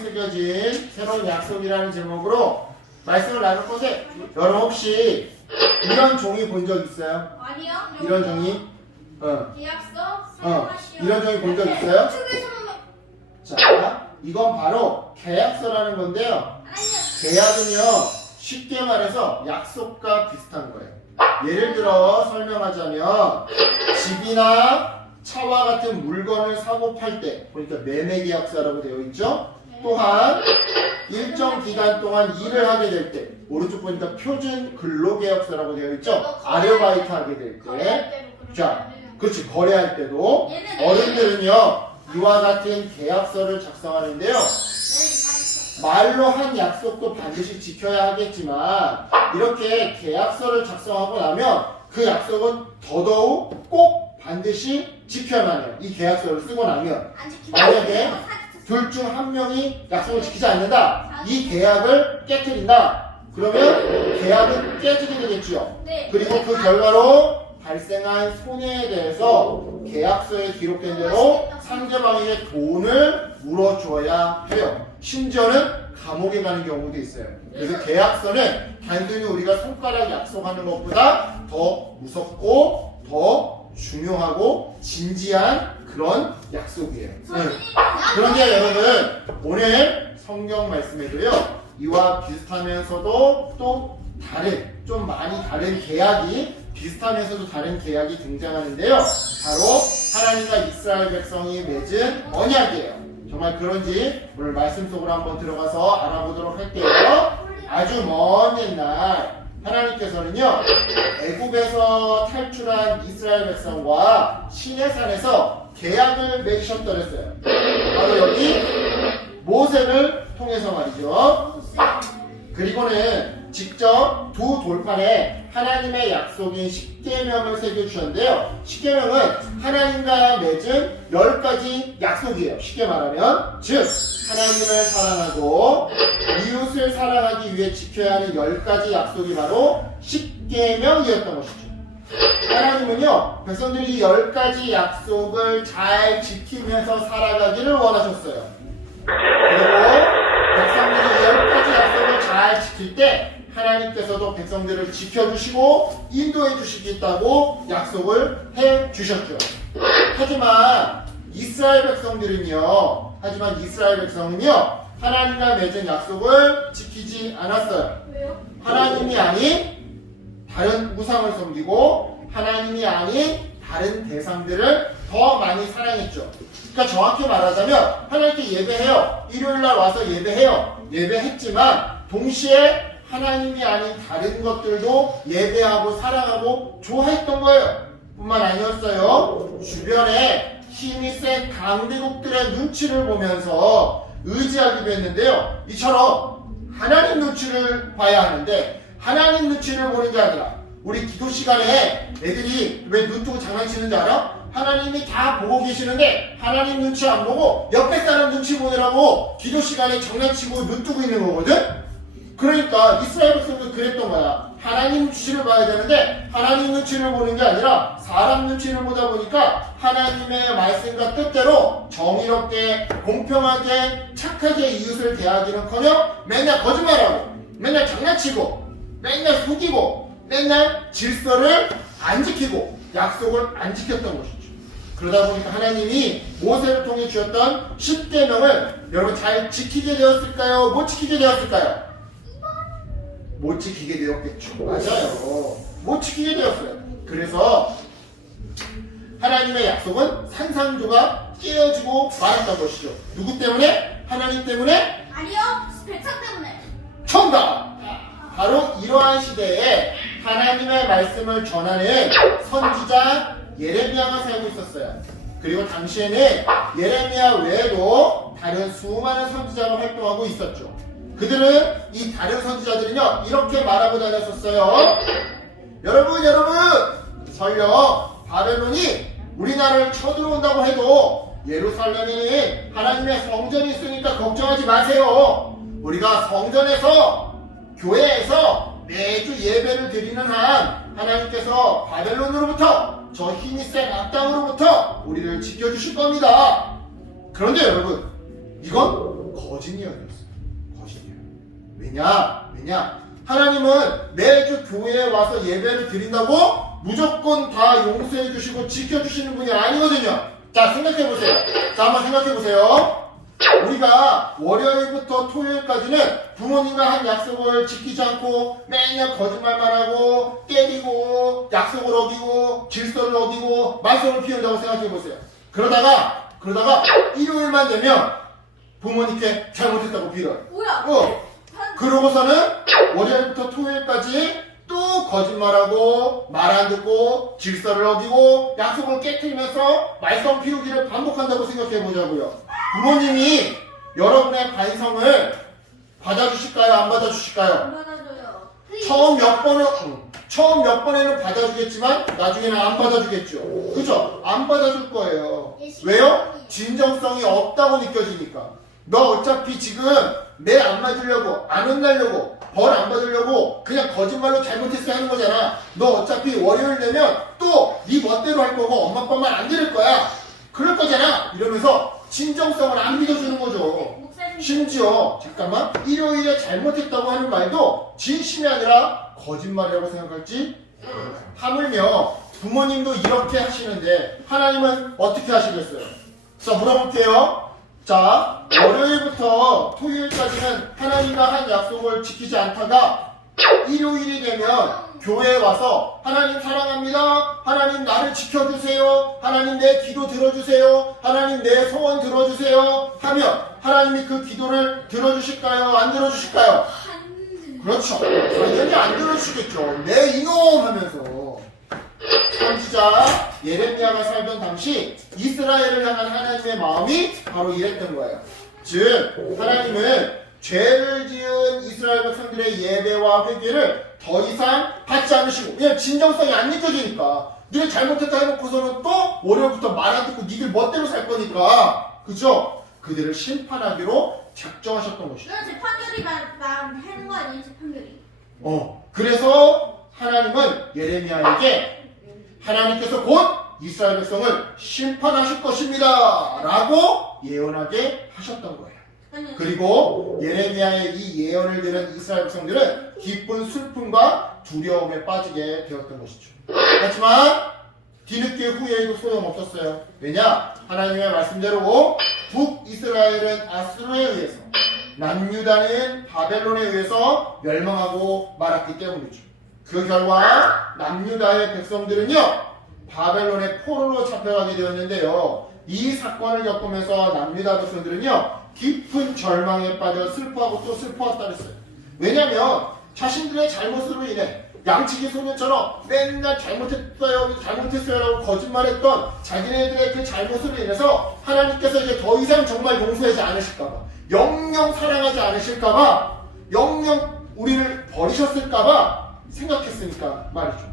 새겨진 새로운 약속이라는 제목으로 말씀을 나눌 건데, 여러분 혹시 이런 종이 본 적 있어요? 아니요. 이런 종이? 계약서 사용하시오. 이런 종이 본 적 있어요? 유튜브에서는 자, 이건 바로 계약서라는 건데요. 아니요. 계약은요, 쉽게 말해서 약속과 비슷한 거예요. 예를 들어 설명하자면, 집이나 차와 같은 물건을 사고 팔 때, 보니까 매매계약서라고 되어 있죠? 또한 일정 기간 동안 일을 하게 될 때, 오른쪽 보니까 표준 근로계약서라고 되어 있죠? 아르바이트 하게 될 때. 자, 그렇지, 거래할 때도 어른들은요, 이와 같은 계약서를 작성하는데요. 말로 한 약속도 반드시 지켜야 하겠지만, 이렇게 계약서를 작성하고 나면 그 약속은 더더욱 꼭 반드시 지켜야만 해요. 이 계약서를 쓰고 나면. 만약에 둘 중 한 명이 약속을 지키지 않는다, 이 계약을 깨트린다, 그러면 계약은 깨지게 되겠죠. 그리고 그 결과로 발생한 손해에 대해서 계약서에 기록된 대로 상대방에게 돈을 물어줘야 해요. 심지어는 감옥에 가는 경우도 있어요. 그래서 계약서는 단순히 우리가 손가락 약속하는 것보다 더 무섭고 더 중요하고 진지한 그런 약속이에요. 그런데 여러분, 오늘 성경 말씀에도요, 이와 비슷하면서도 또 다른, 좀 많이 다른 계약이, 비슷하면서도 다른 계약이 등장하는데요. 바로 하나님과 이스라엘 백성이 맺은 언약이에요. 정말 그런지 오늘 말씀 속으로 한번 들어가서 알아보도록 할게요. 아주 먼 옛날 하나님께서는요, 애굽에서 탈출한 이스라엘 백성과 시내산에서 계약을 맺으셨더랬어요. 바로 여기 모세를 통해서 말이죠. 그리고는 직접 두 돌판에 하나님의 약속인 십계명을 새겨주셨는데요. 십계명은 하나님과 맺은 10가지 약속이에요. 쉽게 말하면, 즉 하나님을 사랑하고 이웃을 사랑하기 위해 지켜야 하는 10가지 약속이 바로 십계명이었던 것이죠. 하나님은요, 백성들이 10가지 약속을 잘 지키면서 살아가기를 원하셨어요. 그리고 백성들이 10가지 약속을 잘 지킬 때 하나님께서도 백성들을 지켜주시고 인도해 주시겠다고 약속을 해 주셨죠. 하지만 이스라엘 백성은요, 하나님과 맺은 약속을 지키지 않았어요. 왜요? 하나님이 아닌 다른 우상을 섬기고 하나님이 아닌 다른 대상들을 더 많이 사랑했죠. 그러니까 정확히 말하자면 하나님께 예배해요. 일요일날 와서 예배해요. 예배했지만 동시에 하나님이 아닌 다른 것들도 예배하고 사랑하고 좋아했던 거예요. 뿐만 아니었어요. 주변에 힘이 센 강대국들의 눈치를 보면서 의지하기도 했는데요. 이처럼 하나님 눈치를 봐야 하는데, 하나님 눈치를 보는 게 아니라, 우리 기도 시간에 애들이 왜 눈 뜨고 장난치는지 알아? 하나님이 다 보고 계시는데 하나님 눈치 안 보고 옆에 사람 눈치 보느라고 기도 시간에 장난치고 눈 뜨고 있는 거거든? 그러니까 이스라엘 백성도 그랬던 거야. 하나님 눈치를 봐야 되는데 하나님 눈치를 보는 게 아니라 사람 눈치를 보다 보니까 하나님의 말씀과 뜻대로 정의롭게, 공평하게, 착하게 이웃을 대하기는커녕 맨날 거짓말하고, 맨날 장난치고, 맨날 속이고, 맨날 질서를 안 지키고 약속을 안 지켰던 것이죠. 그러다 보니까 하나님이 모세를 통해 주셨던 십계명을 여러분 잘 지키게 되었을까요? 못 지키게 되었을까요? 못 지키게 되었겠죠. 맞아요. 못 지키게 되었어요. 그래서 하나님의 약속은 산산조각 깨어지고 말았던 것이죠. 누구 때문에? 하나님 때문에? 아니요. 백성 때문에. 정답! 바로 이러한 시대에 하나님의 말씀을 전하는 선지자 예레미야가 살고 있었어요. 그리고 당시에는 예레미야 외에도 다른 수많은 선지자가 활동하고 있었죠. 그들은, 이 다른 선지자들은요, 이렇게 말하고 다녔었어요. 여러분, 설령 바벨론이 우리나라를 쳐들어온다고 해도 예루살렘에는 하나님의 성전이 있으니까 걱정하지 마세요. 우리가 성전에서, 교회에서 매주 예배를 드리는 한 하나님께서 바벨론으로부터, 저 힘이 센 악당으로부터 우리를 지켜주실 겁니다. 그런데 여러분, 이건 거짓 예언이었어요. 거짓 예언. 왜냐? 하나님은 매주 교회에 와서 예배를 드린다고 무조건 다 용서해 주시고 지켜주시는 분이 아니거든요. 자, 생각해 보세요. 자, 한번 생각해 보세요. 우리가 월요일부터 토요일까지는 부모님과 한 약속을 지키지 않고 맨날 거짓말만 하고 때리고 약속을 어기고 질서를 어기고 말썽을 피운다고 생각해 보세요. 그러다가 일요일만 되면 부모님께 잘못했다고 빌어요. 뭐야? 그러고서는 월요일부터 토요일까지 또 거짓말하고 말 안 듣고 질서를 어기고 약속을 깨트리면서 말썽 피우기를 반복한다고 생각해 보자고요. 부모님이 여러분의 반성을 받아주실까요? 안 받아주실까요? 안 받아줘요. 처음 몇 번에는 받아주겠지만 나중에는 안 받아주겠죠. 그죠? 안 받아줄 거예요. 왜요? 진정성이 없다고 느껴지니까. 너 어차피 지금 내 안 맞으려고 안 혼나려고 벌 안 받으려고 그냥 거짓말로 잘못했어 하는 거잖아. 너 어차피 월요일 되면 또 네 멋대로 할 거고 엄마 아빠 말 안 들을 거야. 그럴 거잖아. 이러면서 진정성을 안 믿어주는 거죠. 목사님. 심지어 잠깐만 일요일에 잘못했다고 하는 말도 진심이 아니라 거짓말이라고 생각할지 하물며 부모님도 이렇게 하시는데 하나님은 어떻게 하시겠어요? 자, 물어볼게요. 자, 월요일부터 토요일까지는 하나님과 한 약속을 지키지 않다가 일요일이 되면 교회에 와서 하나님 사랑합니다. 하나님 나를 지켜주세요. 하나님 내 기도 들어주세요. 하나님 내 소원 들어주세요. 하면 하나님이 그 기도를 들어주실까요? 안 들어주실까요? 그렇죠. 당연히 안 들어주시겠죠. 내 이놈 하면서. 선지자 예레미야가 살던 당시 이스라엘을 향한 하나님의 마음이 바로 이랬던 거예요. 즉 하나님은 죄를 지은 이스라엘 백성들의 예배와 회개를 더 이상 받지 않으시고, 왜냐면 진정성이 안 느껴지니까. 니네 잘못했다 해놓고서는 또 월요일부터 말 안 듣고 니들 멋대로 살 거니까, 그죠? 그들을 심판하기로 작정하셨던 것이죠. 이건 제 판결이 하는 거 아니에요? 제 판결이. 그래서 하나님은 예레미야에게 하나님께서 곧 이스라엘 백성을 심판하실 것입니다 라고 예언하게 하셨던 거예요. 그리고 예레미야의 이 예언을 들은 이스라엘 백성들은 기쁜 슬픔과 두려움에 빠지게 되었던 것이죠. 하지만 뒤늦게 후회해도 소용없었어요. 왜냐? 하나님의 말씀대로 북이스라엘은 아수르에 의해서, 남유다는 바벨론에 의해서 멸망하고 말았기 때문이죠. 그 결과 남유다의 백성들은요 바벨론의 포로로 잡혀가게 되었는데요. 이 사건을 겪으면서 남유다 백성들은요 깊은 절망에 빠져 슬퍼하고 또 슬퍼했다 그랬어요. 왜냐면 자신들의 잘못으로 인해 양치기 소년처럼 맨날 잘못했어요 라고 거짓말했던 자기네들의 그 잘못으로 인해서 하나님께서 이제 더 이상 정말 용서하지 않으실까봐, 영영 사랑하지 않으실까봐, 영영 우리를 버리셨을까봐 생각했으니까 말이죠.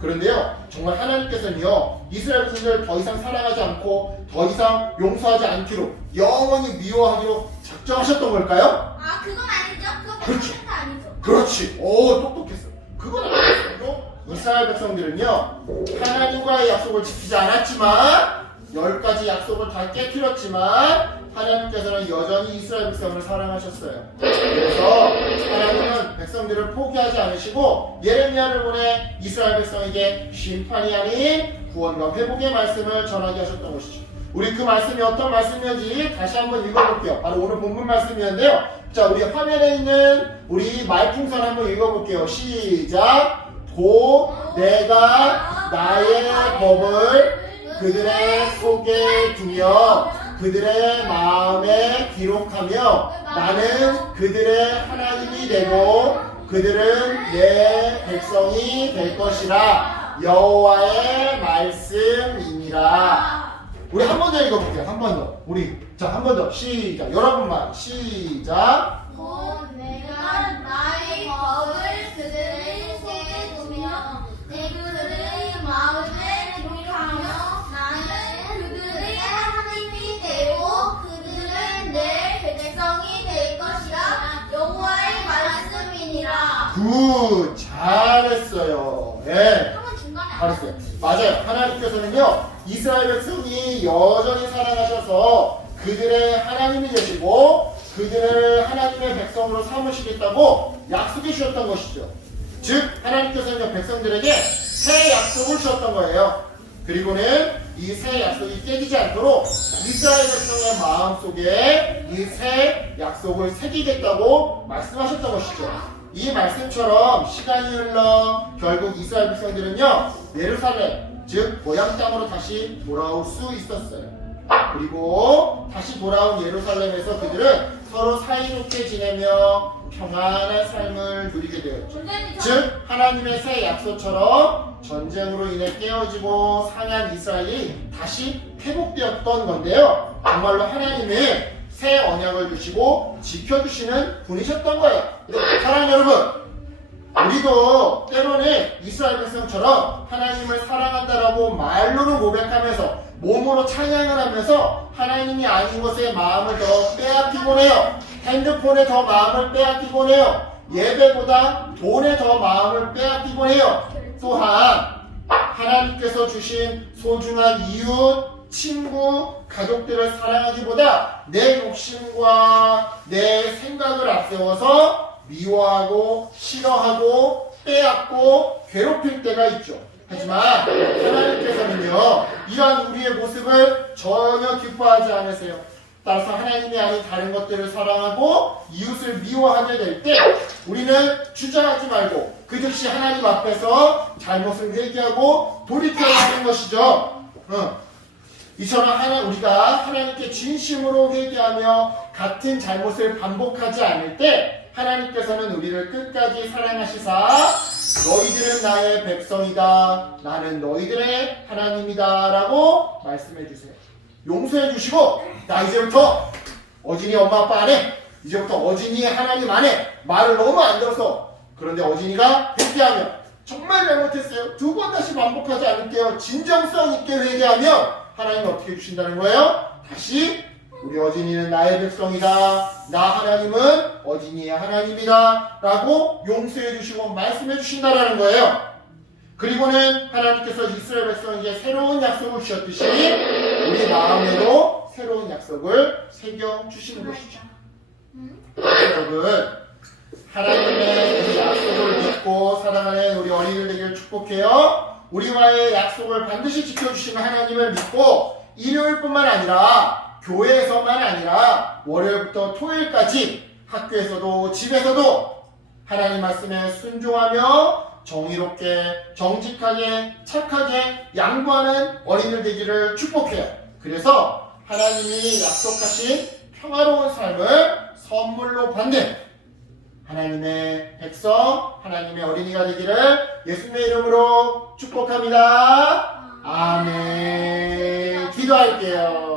그런데요, 정말 하나님께서는요, 이스라엘 백성들을 더 이상 사랑하지 않고 더 이상 용서하지 않기로, 영원히 미워하기로 작정하셨던 걸까요? 아, 그건 아니죠? 그건 그렇죠. 100% 아니죠. 그렇지. 오, 똑똑했어. 그건 아니었어요. 이스라엘 백성들은요, 하나님과의 약속을 지키지 않았지만, 10가지 약속을 다 깨뜨렸지만, 하나님께서는 여전히 이스라엘 백성을 사랑하셨어요. 그래서 하나님은 백성들을 포기하지 않으시고 예레미야를 보내 이스라엘 백성에게 심판이 아닌 구원과 회복의 말씀을 전하게 하셨던 것이죠. 우리 그 말씀이 어떤 말씀이었는지 다시 한번 읽어볼게요. 바로 오늘 본문 말씀이었는데요. 자, 우리 화면에 있는 우리 말풍선 한번 읽어볼게요. 시작. 도 내가 나의 법을 그들의 속에 두며 그들의 마음에 기록하며 나는 그들의 하나님이 되고 그들은 내 백성이 될 것이라. 여호와의 말씀이니라. 우리 한 번 더 읽어볼게요. 한 번 더. 우리 자, 한 번 더. 시작. 여러분만 시작. 곧 내가 나의 법을 그들의 속에 두며 그들의 마음에 기록하며 나는 그들의 하나님이 되고 그들은 내 백성이 될 것이라. 여호와의 말씀이니라. 굿. 잘했어요. 네. 한번 중간에 안 잘했어요. 맞아요. 하나님께서는요, 이스라엘 백성이 여전히 사랑하셔서 그들의 하나님이 되시고 그들을 하나님의 백성으로 삼으시겠다고 약속해 주셨던 것이죠. 즉 하나님께서는 백성들에게 새 약속을 주셨던 거예요. 그리고는 이 새 약속이 깨지지 않도록 이스라엘 백성의 마음속에 이 새 약속을 새기겠다고 말씀하셨던 것이죠. 이 말씀처럼 시간이 흘러 결국 이스라엘 백성들은요 예루살렘 즉 고향 땅으로 다시 돌아올 수 있었어요. 그리고 다시 돌아온 예루살렘에서 그들은 서로 사이좋게 지내며 평안한 삶을 누리게 되었죠. 즉 하나님의 새 약속처럼 전쟁으로 인해 깨어지고 상한 이스라엘이 다시 회복되었던 건데요. 정말로 하나님이 새 언약을 주시고 지켜주시는 분이셨던 거예요. 사랑하는 여러분, 우리도 때로는 이스라엘 백성처럼 하나님을 사랑한다라고 말로는 고백하면서 몸으로 찬양을 하면서 하나님이 아닌 것에 마음을 더 빼앗기곤 해요. 핸드폰에 더 마음을 빼앗기곤 해요. 예배보다 돈에 더 마음을 빼앗기곤 해요. 또한 하나님께서 주신 소중한 이웃, 친구, 가족들을 사랑하기보다 내 욕심과 내 생각을 앞세워서 미워하고 싫어하고 빼앗고 괴롭힐 때가 있죠. 하지만 하나님께서는요 이러한 우리의 모습을 전혀 기뻐하지 않으세요. 따라서 하나님이 아닌 다른 것들을 사랑하고 이웃을 미워하게 될 때 우리는 주저하지 말고 그 즉시 하나님 앞에서 잘못을 회개하고 돌이켜야 하는 것이죠. 이처럼 우리가 하나님께 진심으로 회개하며 같은 잘못을 반복하지 않을 때 하나님께서는 우리를 끝까지 사랑하시사 너희들은 나의 백성이다. 나는 너희들의 하나님이다. 라고 말씀해 주세요. 용서해 주시고 나 이제부터 어진이 엄마 아빠 안 해. 이제부터 어진이 하나님 안 해. 말을 너무 안 들어서. 그런데 어진이가 회개하면 정말 잘못했어요. 두 번 다시 반복하지 않을게요. 진정성 있게 회개하면 하나님은 어떻게 해주신다는 거예요? 다시 우리 어진이는 나의 백성이다. 나 하나님은 어진이의 하나님이다. 라고 용서해 주시고 말씀해 주신다라는 거예요. 그리고는 하나님께서 이스라엘 백성에게 새로운 약속을 주셨듯이 우리 마음에도 새로운 약속을 새겨 주시는 것이죠. 여러분, 하나님의 이 약속을 믿고 살아가는 우리 어린이들 되기를 축복해요. 우리와의 약속을 반드시 지켜주시는 하나님을 믿고 일요일뿐만 아니라 교회에서만 아니라 월요일부터 토요일까지 학교에서도 집에서도 하나님 말씀에 순종하며 정의롭게 정직하게 착하게 양보하는 어린이들 되기를 축복해요. 그래서 하나님이 약속하신 평화로운 삶을 선물로 받는 하나님의 백성, 하나님의 어린이가 되기를 예수님의 이름으로 축복합니다. 아멘. 기도할게요.